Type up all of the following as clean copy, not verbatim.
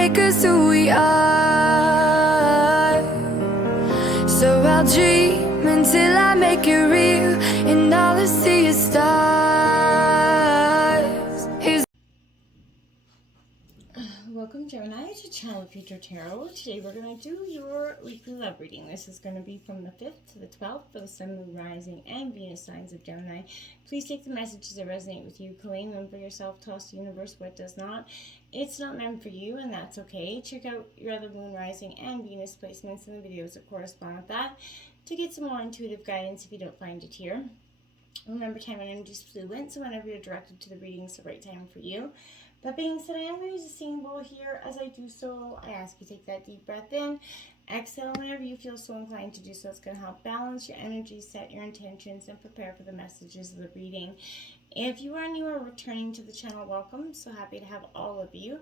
make us who we are. So I'll dream until I make it real, and all I see is stars. Welcome, Gemini, to Channel Future Tarot. Today we're going to do your weekly love reading. This is going to be from the 5th to the 12th for the Sun, Moon, Rising, and Venus signs of Gemini. Please take the messages that resonate with you, claim them for yourself, toss the universe what does not. It's not meant for you, and that's okay. Check out your other Moon, Rising, and Venus placements in the videos that correspond with that to get some more intuitive guidance if you don't find it here. Remember, time and energy is fluent, so whenever you're directed to the reading, it's the right time for you. That being said, I am going to use a singing bowl here. As I do so, I ask you to take that deep breath in. Exhale whenever you feel so inclined to do so. It's going to help balance your energy, set your intentions, and prepare for the messages of the reading. If you are new or returning to the channel, welcome. So happy to have all of you.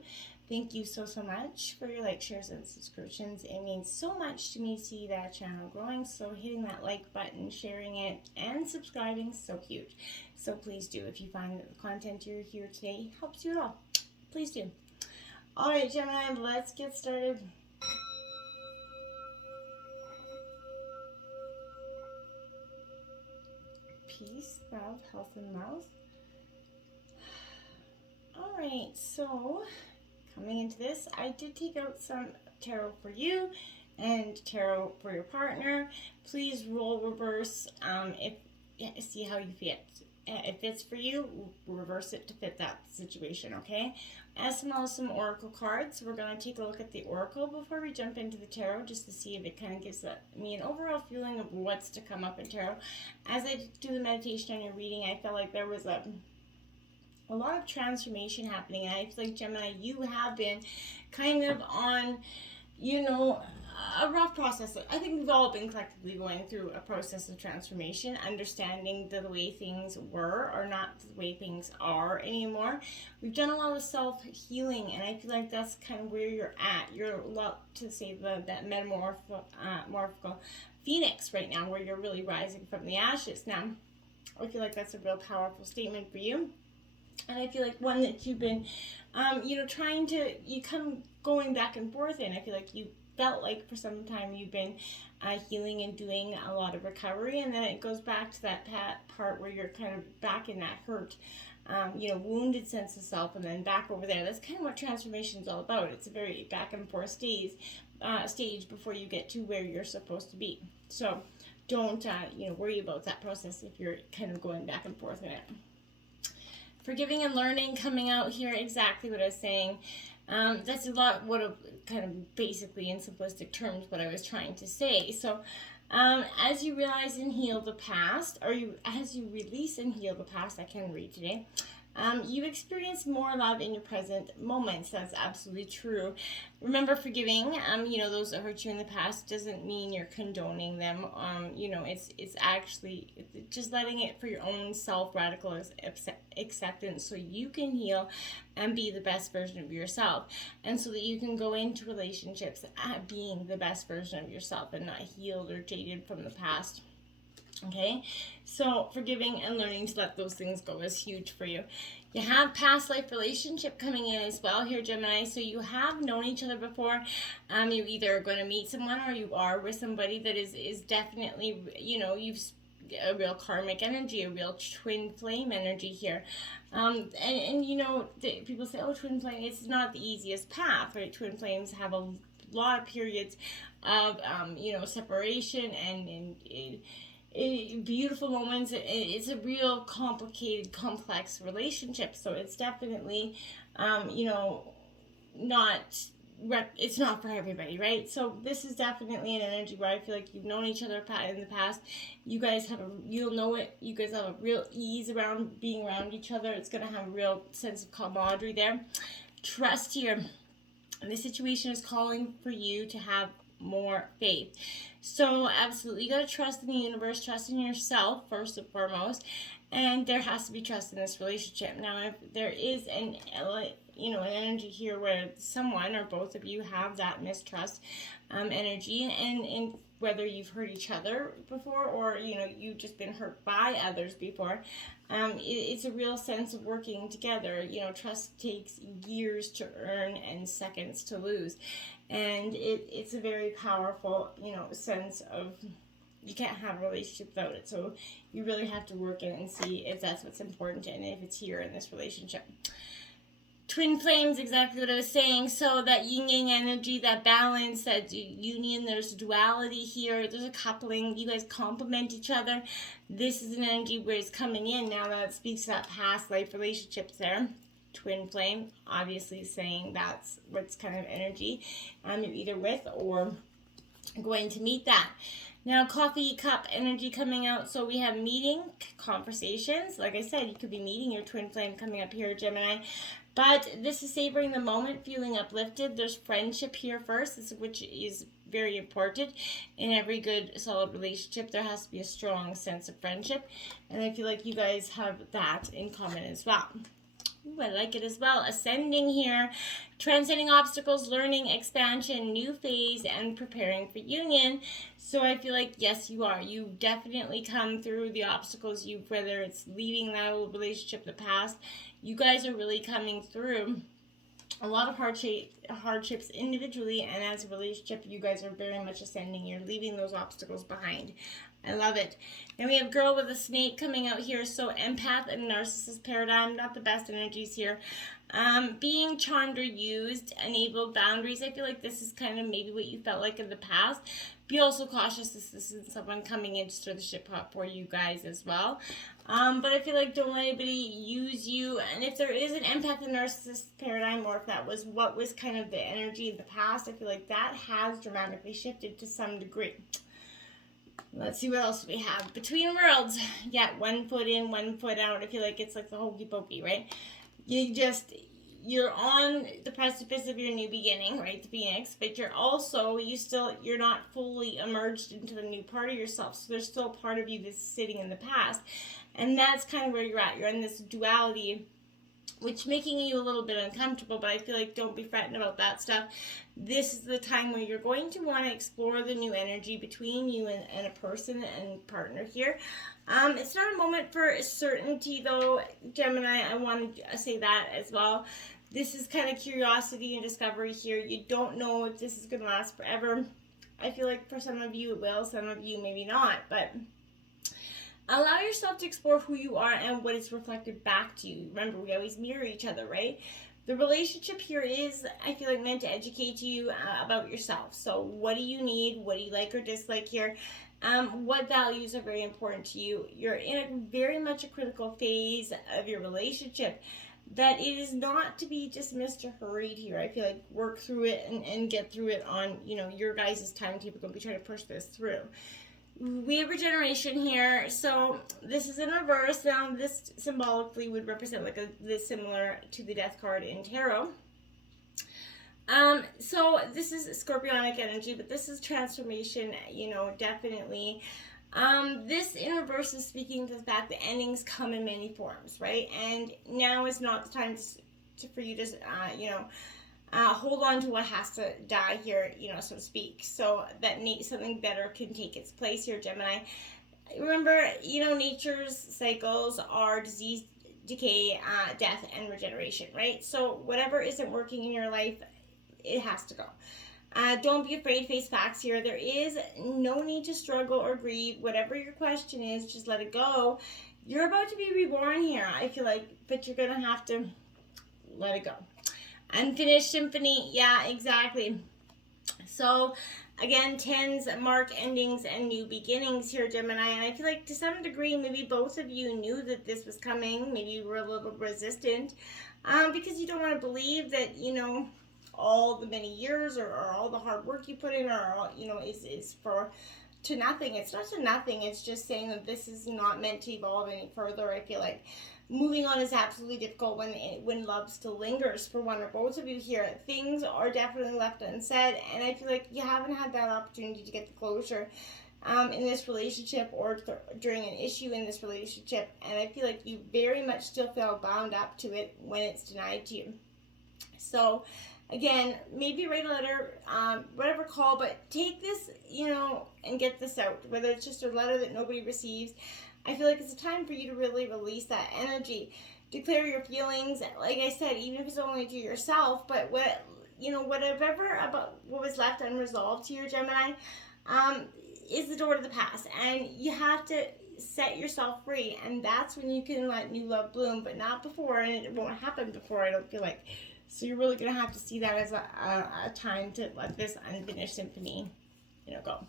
Thank you so much for your likes, shares, and subscriptions. It means so much to me to see that channel growing. So hitting that like button, sharing it, and subscribing is so huge. So please do if you find that the content you're here today helps you at all. Please do. All right, Gemini, let's get started. Peace, love, health, and wealth. All right, so coming into this, I did take out some tarot for you and tarot for your partner. Please roll reverse see how you fit. If it's for you, reverse it to fit that situation, okay? As well as some oracle cards. We're going to take a look at the oracle before we jump into the tarot, just to see if it kind of gives me an overall feeling of what's to come up in tarot. As I do the meditation on your reading, I felt like there was a lot of transformation happening, and I feel like, Gemini, you have been kind of on, a rough process. I think we've all been collectively going through a process of transformation, understanding that the way things were are not the way things are anymore. We've done a lot of self-healing, and I feel like that's kind of where you're at. You're a lot to say that metamorphical phoenix right now, where you're really rising from the ashes. Now, I feel like that's a real powerful statement for you. And I feel like one that you've been, going back and forth in. I feel like you felt like for some time you've been healing and doing a lot of recovery, and then it goes back to that part where you're kind of back in that hurt, wounded sense of self, and then back over there. That's kind of what transformation is all about. It's a very back and forth stage before you get to where you're supposed to be. So don't worry about that process if you're kind of going back and forth in it. Forgiving and learning coming out here, exactly what I was saying. That's a lot kind of basically in simplistic terms what I was trying to say. So as you realize and heal the past, as you release and heal the past, I can read today, you experience more love in your present moments. That's absolutely true. Remember, forgiving, those that hurt you in the past doesn't mean you're condoning them. It's actually just letting it for your own self-radical acceptance, so you can heal and be the best version of yourself, and so that you can go into relationships being the best version of yourself and not healed or jaded from the past. Okay, so forgiving and learning to let those things go is huge for you. You have past life relationship coming in as well here, Gemini. So you have known each other before. You're either going to meet someone or you are with somebody that is definitely, you've a real karmic energy, a real twin flame energy here. People say, oh, twin flame, it's not the easiest path, right? Twin flames have a lot of periods of, separation and beautiful moments. It's a real complicated, complex relationship. So it's definitely, it's not for everybody, right? So this is definitely an energy where I feel like you've known each other in the past. You guys you'll know it. You guys have a real ease around being around each other. It's going to have a real sense of camaraderie there. Trust here. This situation is calling for you to have more faith. So absolutely, you got to trust in the universe, trust in yourself first and foremost, and there has to be trust in this relationship. Now, if there is you know, an energy here where someone or both of you have that mistrust energy, and whether you've hurt each other before, or you know, you've just been hurt by others before. It's a real sense of working together. You know, trust takes years to earn and seconds to lose, and it's a very powerful, you know, sense of, you can't have a relationship without it. So you really have to work in and see if that's what's important and if it's here in this relationship. Twin flames, exactly what I was saying. So that yin yang energy, that balance, that union, there's duality here. There's a coupling. You guys complement each other. This is an energy where it's coming in now that speaks to that past life relationships there. Twin flame, obviously saying that's what's kind of energy you're either with or going to meet that. Now, coffee cup energy coming out. So we have meeting, conversations. Like I said, you could be meeting your twin flame coming up here, Gemini. But this is savoring the moment, feeling uplifted. There's friendship here first, which is very important. In every good, solid relationship, there has to be a strong sense of friendship. And I feel like you guys have that in common as well. Ooh, I like it as well. Ascending here, transcending obstacles, learning, expansion, new phase, and preparing for union. So I feel like, yes, you are. You've definitely come through the obstacles. Whether it's leaving that old relationship, the past, you guys are really coming through a lot of hardships individually, and as a relationship, you guys are very much ascending. You're leaving those obstacles behind. I love it. Then we have girl with a snake coming out here. So empath and narcissist paradigm, not the best energies here. Being charmed or used, enabled boundaries. I feel like this is kind of maybe what you felt like in the past. Be also cautious. This is someone coming in to stir the ship pot for you guys as well. But I feel like don't let anybody use you. And if there is an empath and narcissist paradigm, or if that was what was kind of the energy in the past, I feel like that has dramatically shifted to some degree. Let's see what else we have. Between worlds. Yeah, 1 foot in, 1 foot out. I feel like it's like the hokey pokey, right? You're on the precipice of your new beginning, right? The Phoenix, but you're not fully emerged into the new part of yourself. So there's still a part of you that's sitting in the past. And that's kind of where you're at. You're in this duality, which making you a little bit uncomfortable, but I feel like don't be fretting about that stuff. This is the time where you're going to want to explore the new energy between you and a person and partner here. It's not a moment for certainty, though, Gemini. I want to say that as well. This is kind of curiosity and discovery here. You don't know if this is going to last forever. I feel like for some of you it will, some of you maybe not, but allow yourself to explore who you are and what is reflected back to you. Remember, we always mirror each other, right? The relationship here is, I feel like, meant to educate you about yourself. So what do you need? What do you like or dislike here? What values are very important to you? You're in a very much a critical phase of your relationship that it is not to be dismissed or hurried here. I feel like work through it and get through it on, you know, your guys' timetable. Don't be trying to push this through. We have regeneration here, so this is in reverse. Now this symbolically would represent like this similar to the death card in tarot. So this is scorpionic energy, but this is transformation, you know, definitely. This in reverse is speaking to the fact that endings come in many forms, right? And now is not the time for you to, hold on to what has to die here, you know, so to speak. So that something better can take its place here, Gemini. Remember, you know, nature's cycles are disease, decay, death, and regeneration, right? So whatever isn't working in your life, it has to go. Don't be afraid to face facts here. There is no need to struggle or grieve. Whatever your question is, just let it go. You're about to be reborn here, I feel like, but you're going to have to let it go. Unfinished symphony. Yeah, exactly. So, again, 10s mark endings and new beginnings here, Gemini. And I feel like to some degree, maybe both of you knew that this was coming. Maybe you were a little resistant because you don't want to believe that, you know, all the many years or all the hard work you put in or, all, you know, is to nothing. It's not to nothing. It's just saying that this is not meant to evolve any further. I feel like moving on is absolutely difficult when love still lingers for one or both of you here. Things are definitely left unsaid, and I feel like you haven't had that opportunity to get the closure in this relationship or during an issue in this relationship, and I feel like you very much still feel bound up to it when it's denied to you. So again, maybe write a letter, whatever, call, but take this, and get this out, whether it's just a letter that nobody receives. I feel like it's a time for you to really release that energy, declare your feelings, like I said, even if it's only to yourself, but whatever about what was left unresolved here, Gemini, is the door to the past, and you have to set yourself free, and that's when you can let new love bloom, but not before, and it won't happen before, I don't feel like. So you're really going to have to see that as a time to let this unfinished symphony, go.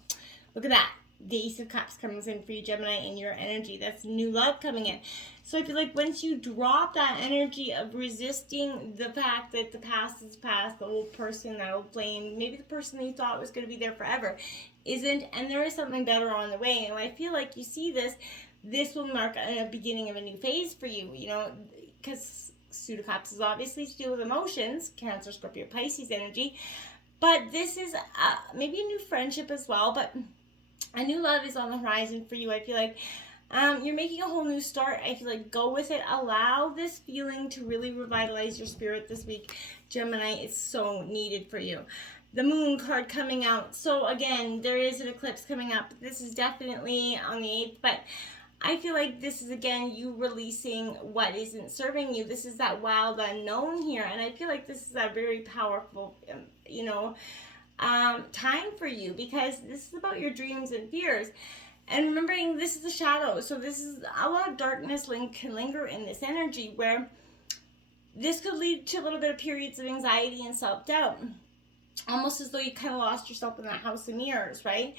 Look at that. The Ace of Cups comes in for you, Gemini, in your energy. That's new love coming in. So I feel like once you drop that energy of resisting the fact that the past is past, the old person, that old flame, maybe the person that you thought was going to be there forever isn't, and there is something better on the way. And I feel like you see this will mark a beginning of a new phase for you, because Suit of Cups is obviously to do with emotions, Cancer, Scorpio, Pisces energy, but this is maybe a new friendship as well, but a new love is on the horizon for you. I feel like you're making a whole new start. I feel like go with it. Allow this feeling to really revitalize your spirit this week, Gemini. It's so needed for you. The Moon card coming out. So again, there is an eclipse coming up. This is definitely on the 8th, but I feel like this is, again, you releasing what isn't serving you. This is that wild unknown here, and I feel like this is a very powerful, time for you, because this is about your dreams and fears. And remembering this is the shadow, so this is a lot of darkness can linger in this energy, where this could lead to a little bit of periods of anxiety and self-doubt, almost as though you kind of lost yourself in that house of mirrors, right?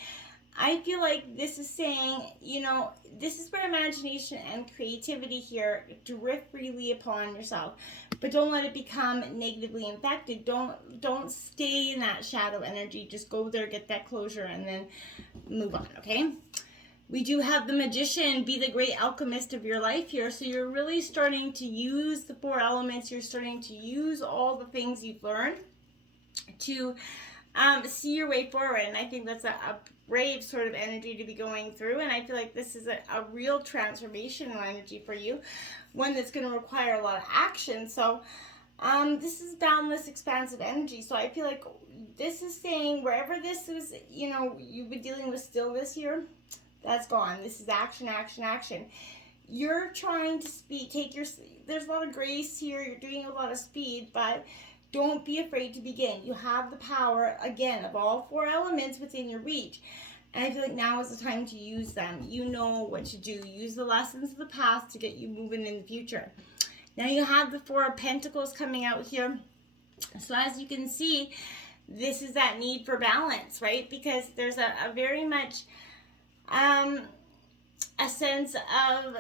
I feel like this is saying, this is where imagination and creativity here drift freely upon yourself, but don't let it become negatively infected. Don't stay in that shadow energy. Just go there, get that closure, and then move on, okay? We do have the Magician, be the great alchemist of your life here. So you're really starting to use the 4 elements. You're starting to use all the things you've learned to see your way forward. And I think that's a brave sort of energy to be going through. And I feel like this is a real transformational energy for you, one that's going to require a lot of action. So this is boundless, expansive energy. So I feel like this is saying wherever this was, you've been dealing with stillness here, that's gone. This is action, action, action. You're trying to there's a lot of grace here. You're doing a lot of speed, but don't be afraid to begin. You have the power, again, of all 4 elements within your reach. And I feel like now is the time to use them. You know what to do. Use the lessons of the past to get you moving in the future. Now you have the 4 of Pentacles coming out here. So as you can see, this is that need for balance, right? Because there's a very much a sense of,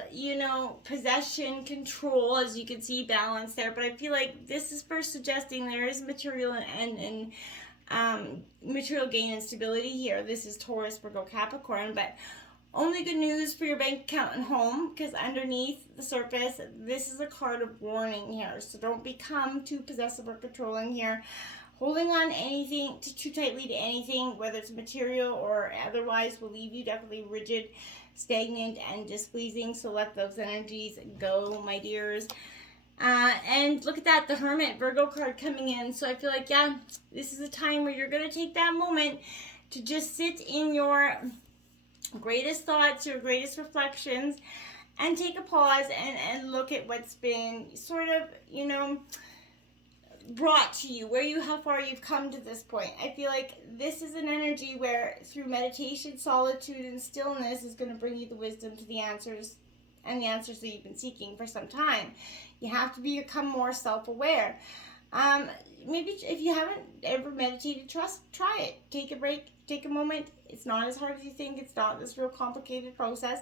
possession, control, as you can see, balance there. But I feel like this is first suggesting there is material and material gain and stability here. This is Taurus, Virgo, Capricorn, but only good news for your bank account and home, because underneath the surface, this is a card of warning here. So don't become too possessive or controlling here. Holding on anything too tightly to anything, whether it's material or otherwise, will leave you definitely rigid, stagnant, and displeasing. So let those energies go, my dears. And look at that, the Hermit, Virgo card coming in. So I feel like, this is a time where you're going to take that moment to just sit in your greatest thoughts, your greatest reflections, and take a pause and look at what's been sort of, brought to you, how far you've come to this point. I feel like this is an energy where through meditation, solitude, and stillness is going to bring you the wisdom to the answers, and the answers that you've been seeking for some time. You have to become more self-aware. Maybe if you haven't ever meditated, try it. Take a break, take a moment. It's not as hard as you think. It's not this real complicated process.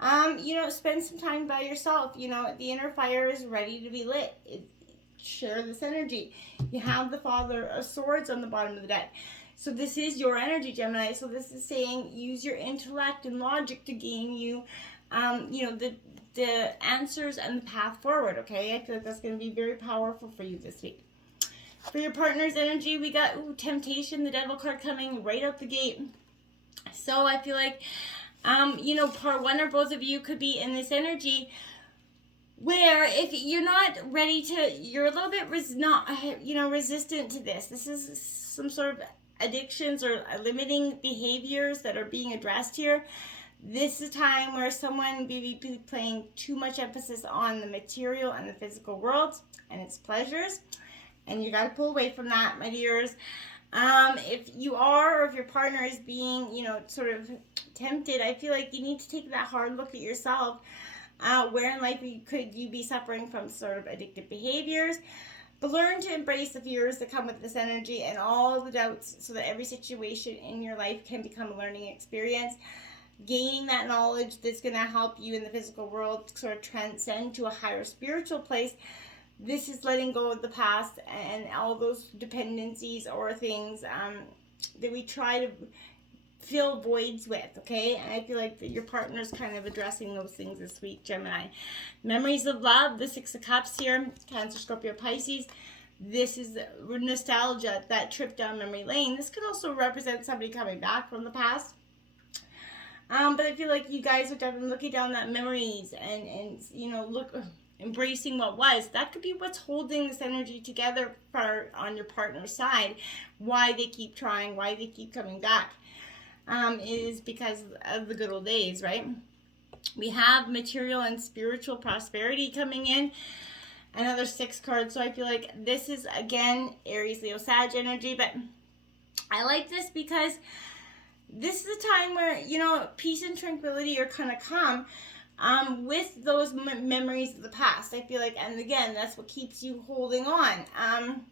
Spend some time by yourself. The inner fire is ready to be lit. Share this energy. You have the Father of Swords on the bottom of the deck. So this is your energy, Gemini. So this is saying use your intellect and logic to gain you, the answers and the path forward, okay? I feel like that's going to be very powerful for you this week. For your partner's energy, we got Temptation, the Devil card coming right out the gate. So I feel like, part one or both of you could be in this energy where if you're not ready to, you're a little bit resistant to this. This is some sort of addictions or limiting behaviors that are being addressed here. This is a time where someone may be playing too much emphasis on the material and the physical world and its pleasures, and you got to pull away from that, my dears. If you are, or if your partner is being, sort of tempted, I feel like you need to take that hard look at yourself. Where in life could you be suffering from sort of addictive behaviors? But learn to embrace the fears that come with this energy and all the doubts, so that every situation in your life can become a learning experience. Gaining that knowledge that's going to help you in the physical world sort of transcend to a higher spiritual place. This is letting go of the past and all those dependencies or things that we try to fill voids with, okay? And I feel like that your partner's kind of addressing those things this week, Gemini. Memories of love, the Six of Cups here, Cancer, Scorpio, Pisces. This is nostalgia, that trip down memory lane. This could also represent somebody coming back from the past. But I feel like you guys are definitely looking down that memories and embracing what was. That could be what's holding this energy together on your partner's side. Why they keep trying, why they keep coming back, is because of the good old days, right? We have material and spiritual prosperity coming in. Another 6 cards. So I feel like this is, again, Aries, Leo, Sag energy. But I like this because this is a time where, peace and tranquility are kind of come with those memories of the past. I feel like, and again, that's what keeps you holding on.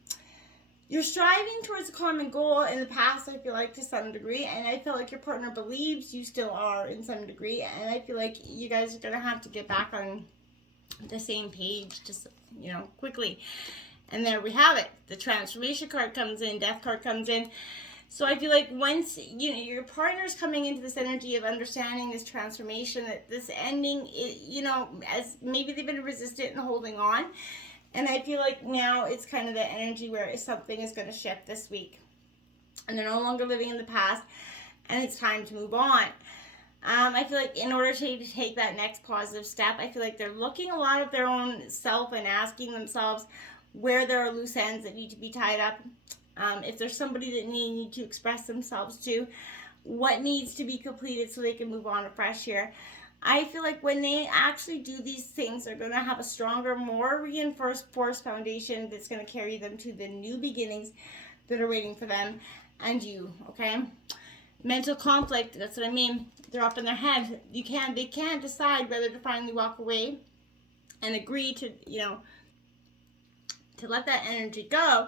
You're striving towards a common goal in the past, I feel like, to some degree. And I feel like your partner believes you still are in some degree. And I feel like you guys are going to have to get back on the same page just, quickly. And there we have it. The transformation card comes in, death card comes in. So I feel like once, your partner's coming into this energy of understanding this transformation, that this ending, as maybe they've been resistant and holding on. And I feel like now it's kind of the energy where something is going to shift this week. And they're no longer living in the past. And it's time to move on. I feel like in order to take that next positive step, I feel like they're looking a lot at their own self and asking themselves where there are loose ends that need to be tied up. If there's somebody that need to express themselves to, what needs to be completed so they can move on afresh here. I feel like when they actually do these things, they're going to have a stronger, more reinforced foundation that's going to carry them to the new beginnings that are waiting for them and you, okay? Mental conflict, that's what I mean. They're up in their head. They can't decide whether to finally walk away and agree to, to let that energy go,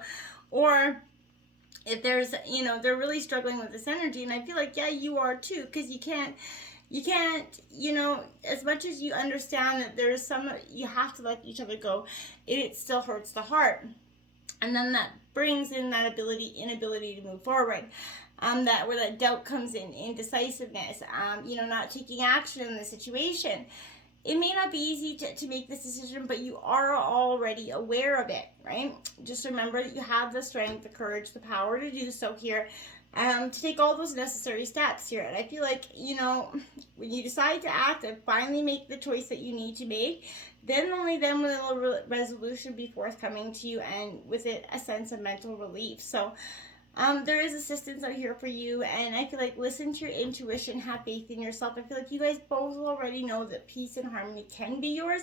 or if there's, they're really struggling with this energy. And I feel like, yeah, you are too, because you can't, as much as you understand that there's you have to let each other go, it still hurts the heart. And then that brings in that inability to move forward. Where that doubt comes in, indecisiveness, not taking action in the situation. It may not be easy to make this decision, but you are already aware of it, right? Just remember that you have the strength, the courage, the power to do so here, to take all those necessary steps here. And I feel like, when you decide to act and finally make the choice that you need to make, then only then will a resolution be forthcoming to you, and with it, a sense of mental relief. So there is assistance out here for you, and I feel like listen to your intuition, have faith in yourself. I feel like you guys both already know that peace and harmony can be yours,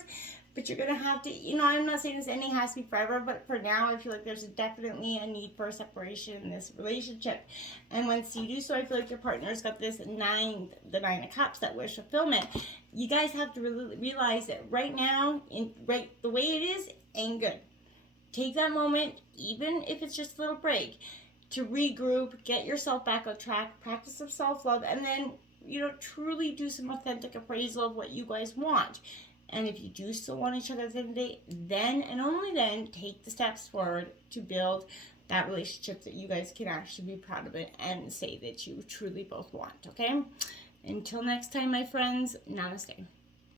but you're going to have to, I'm not saying this ending has to be forever, but for now, I feel like there's definitely a need for separation in this relationship. And once you do so, I feel like your partner's got the 9 of Cups, that wish fulfillment. You guys have to really realize that right now, the way it is, ain't good. Take that moment, even if it's just a little break, to regroup, get yourself back on track, practice some self-love, and then, truly do some authentic appraisal of what you guys want. And if you do still want each other at the end of the day, then and only then take the steps forward to build that relationship that you guys can actually be proud of it and say that you truly both want, okay? Until next time, my friends, namaste.